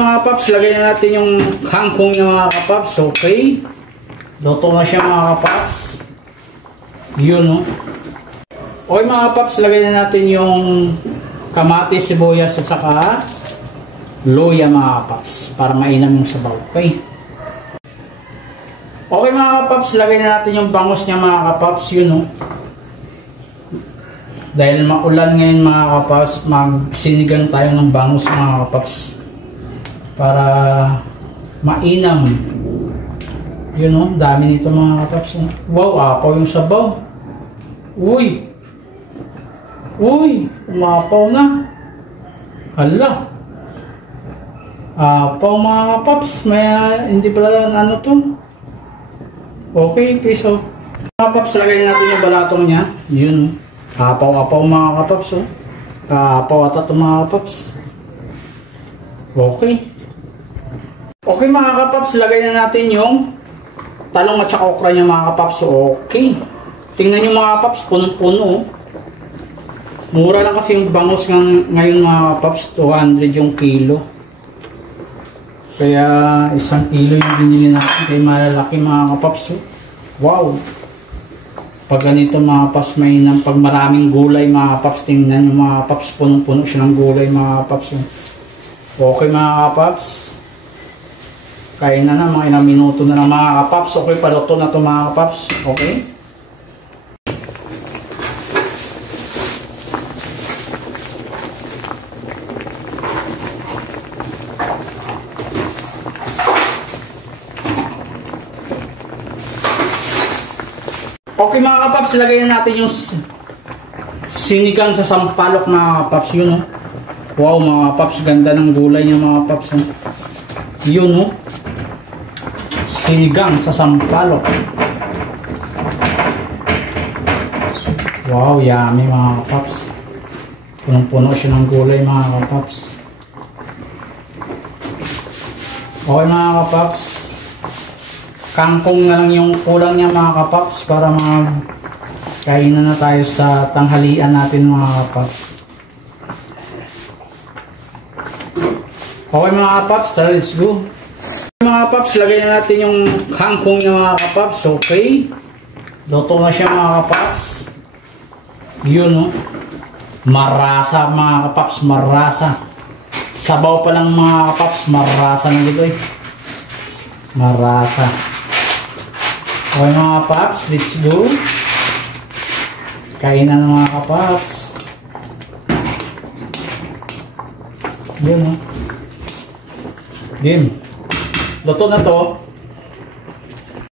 Mga kapaps, lagay na natin yung kangkong niya mga kapaps. Okay. Luto na siya mga kapaps. Yun no. Okay mga kapaps, lagay na natin yung kamatis, sibuyas at saka luya mga kapaps. Para mainam yung sabaw. Okay. Okay mga kapaps, lagay na natin yung bangus niya mga kapaps. Yun no. Dahil maulan ngayon mga kapaps, magsinigan tayo ng bangus mga kapaps. Para mainam. Yun o, dami nito mga kapaps. Wow, apaw yung sabaw. Uy! Uy! Umapaw na. Hala. Apaw mga kapaps. Hindi pala ano to. Okay, piso. Mga kapaps, lagay natin yung balatong niya. Yun o. Apaw-apaw mga kapaps o. Apaw ata ito mga kapaps. Okay. Okay mga kapaps, lagay na natin yung talong at saka okra niya mga kapaps. Okay. Tingnan nyo mga kapaps, punong-puno. Mura lang kasi yung bangus ngayon mga kapaps, 200 yung kilo. Kaya 1 kilo yung binili natin. Kaya malalaki mga kapaps. Wow. Pag ganito mga kapaps, mainam. Pag maraming gulay mga kapaps, tingnan nyo mga kapaps, punong-puno siya ng gulay mga kapaps. Okay mga kapaps. Kain na mga ilang minuto na lang mga kapaps. Okay, paluto na ito mga kapaps. Okay. Okay mga kapaps, lagay na natin yung sinigang sa sampalok mga kapaps. Yun o. Wow mga kapaps, ganda ng gulay niya mga kapaps. Yun o. Sinigang sa sampalok. Wow, yummy mga kapaps. Punong-puno siya ng gulay mga kapaps. Okay mga kapaps, kangkong na lang yung kulang niya mga kapaps para kainan na tayo sa tanghalian natin mga kapaps. Okay mga kapaps, tara let's go. Mga kapaps, lagay na natin yung kangkong niya mga kapaps. Okay. Luto na siya mga kapaps. Yun no. Marasa mga kapaps, marasa. Sabaw pa lang mga kapaps, marasa na dito eh. Marasa. Okay mga kapaps, let's go. Kainan ng mga kapaps. Yun no. Game. Luto na to.